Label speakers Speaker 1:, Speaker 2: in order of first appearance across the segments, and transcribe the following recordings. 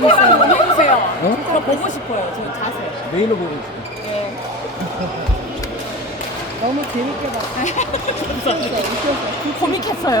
Speaker 1: 좀 해주세요.
Speaker 2: 어?
Speaker 1: 저 보고 싶어요. 저 자세.
Speaker 2: 메일로 보고 있어.
Speaker 1: 네. 너무 재밌게 봤어요. 웃겼어요. 웃겼어요.
Speaker 3: 코믹했어요?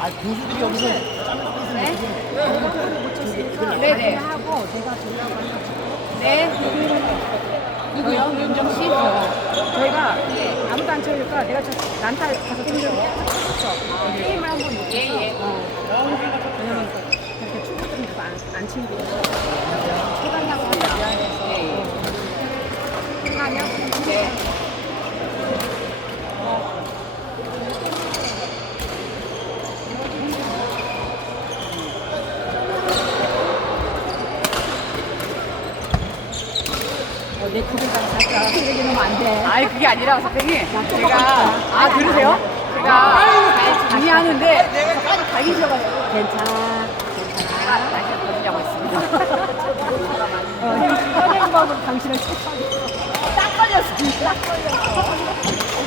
Speaker 1: 아,
Speaker 2: 교수들이 여기서
Speaker 1: 네네.
Speaker 3: 하고 제가 전화가
Speaker 1: 네.
Speaker 3: 누구요? 윤정 씨? 저희가 아무도 안 쳐니까 내가 저 난타 가서 게임을 쳤었어. 게임을 한번 못
Speaker 1: 예, 예.
Speaker 3: 왜냐면 그렇게 축구들도 안, 안 친구. 해달라고 하니까 미안해서. 하냐?
Speaker 1: 네.
Speaker 3: 내 구글다가 살짝 쓰레기 넣으면 안 돼.
Speaker 1: 아니 그게 아니라 선생님
Speaker 3: 또
Speaker 1: 제가. 아 그러세요? 제가 준비하는데 저까지 가기 싫어가지고
Speaker 3: 괜찮아.
Speaker 1: 제가 다시 보시려고 했습니다.
Speaker 3: 어, 현행 법은 당신을 체크하겠어.
Speaker 1: 딱 걸렸어. 딱 걸렸어.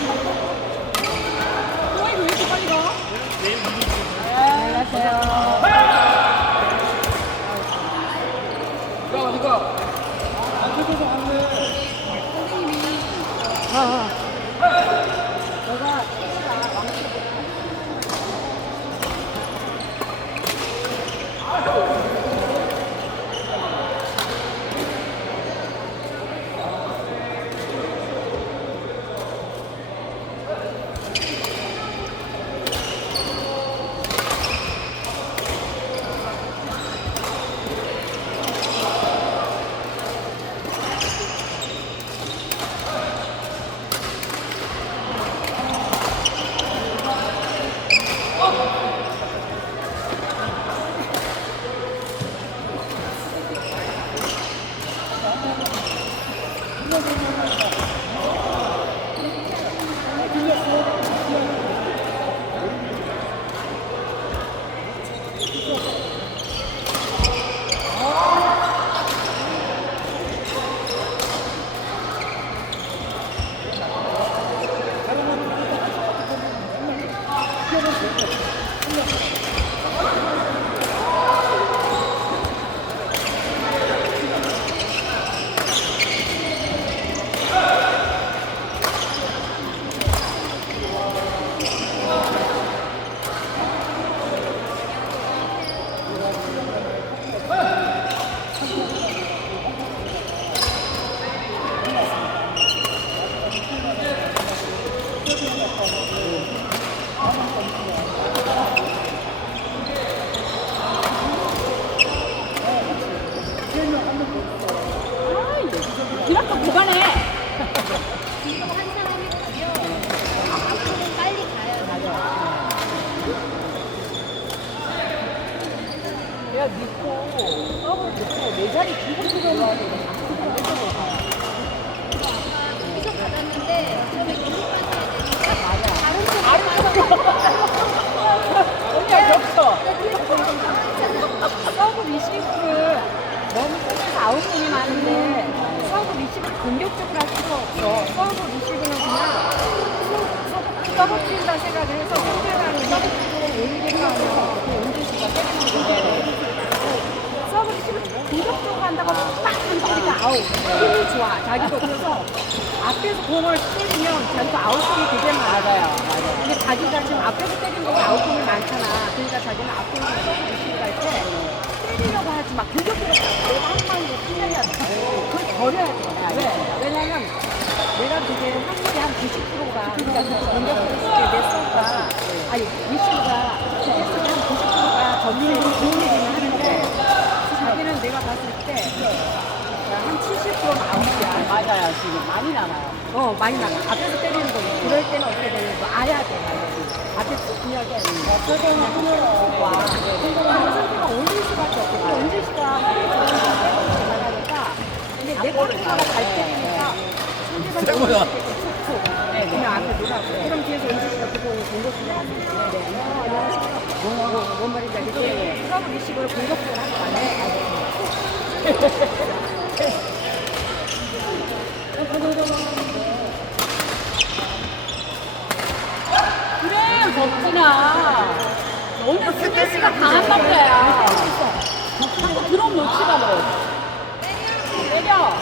Speaker 3: 아웃공이 많은데 서브 리시브를 공격적으로 할 필요 없어. 서브 리시브는 그냥 서브 뛴다 생각을 해서 상대방이 서브 뛰고 올리게끔 하면 그 은진씨가 때리는 건데 서브 리시브를 공격적으로 한다고 딱 던지니까 아웃. 힘이 좋아. 자기도 그래서 앞에서 공을 때리면 자기가 아웃공이 되게 많아요. 근데 자기가 지금 앞에서 때린 공이 아웃공이 많잖아. 그러니까 자기는 앞에서 서브 리시브 할때 때리려고 하지 마. 내가 한 끝내야 돼. 그걸 버려야 돼. 왜? 왜냐면 내가 그게 확률이 한 90%가 그러니까 그 공격적으로 쓸때 내 서브가 아니 리시브가 그때서는 한 90%가 점유율이 좋은 얘기는 하는데 자기는 내가 봤을 때 한 70%는 아웃이야.
Speaker 1: 맞아요, 지금 많이 남아요.
Speaker 3: 어, 많이 나가. 앞에서 때리는 거. 그럴 때는 어떻게 되는 거 알아야 돼. 네, 그냥 앞에 놀라고. 그럼 뒤에서 은지 씨가 그거 하고. 네, 어, 안녕하세요. 뭐, 뭔 말인지 알겠지? 서브 리시브를 공격적으로 하는 거 아니에요?
Speaker 1: 덕진아. 너는 스트레스가 강한 남자야. 자꾸 드럼 놓치가 너. 때려.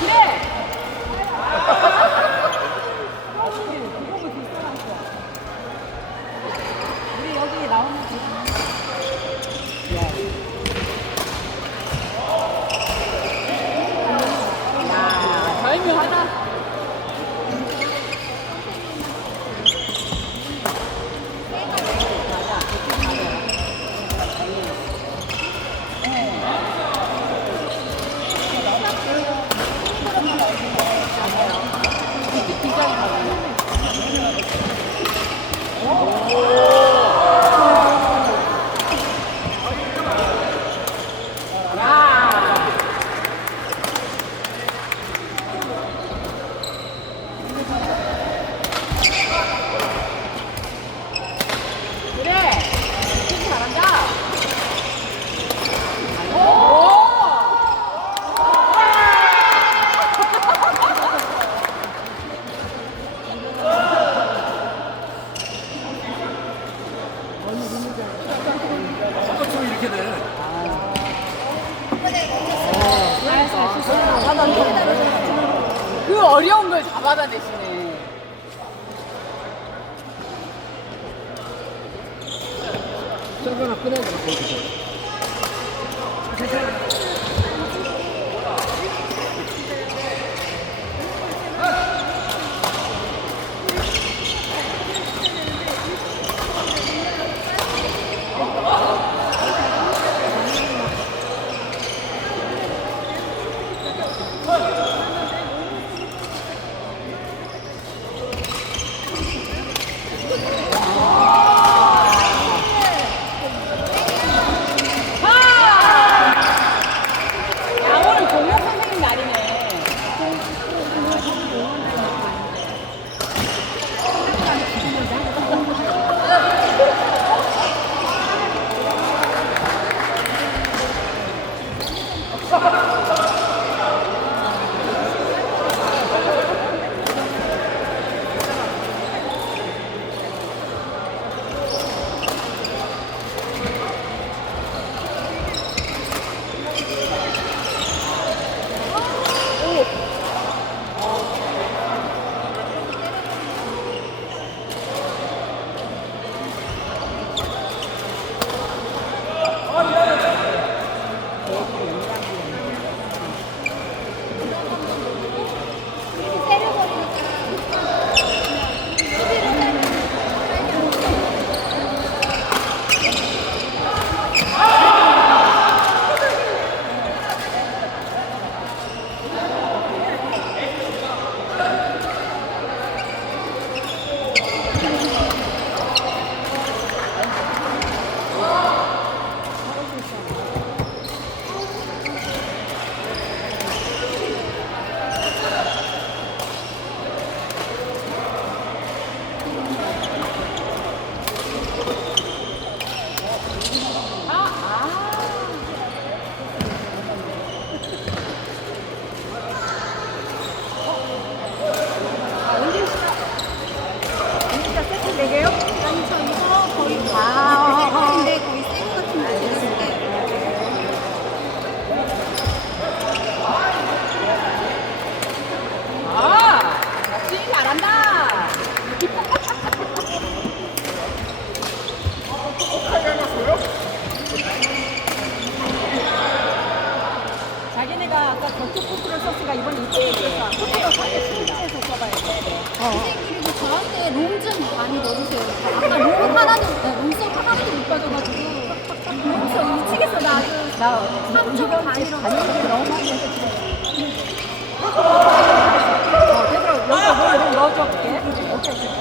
Speaker 1: 그래.
Speaker 3: 우리 여기 나오는 그
Speaker 1: 절묘하다. 그래. 진짜 잘한다.
Speaker 2: 좀 이렇게 돼.
Speaker 1: 그 어려운 걸 잡아다내시네.
Speaker 2: 저거나 꺼내야 돼. 거기서.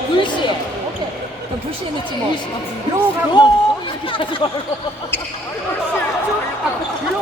Speaker 1: 불씨. 오케이. 불씨 넣지 뭐. 불씨. 로 가고. 이렇게 하지 말고.
Speaker 4: 불씨.
Speaker 1: 로.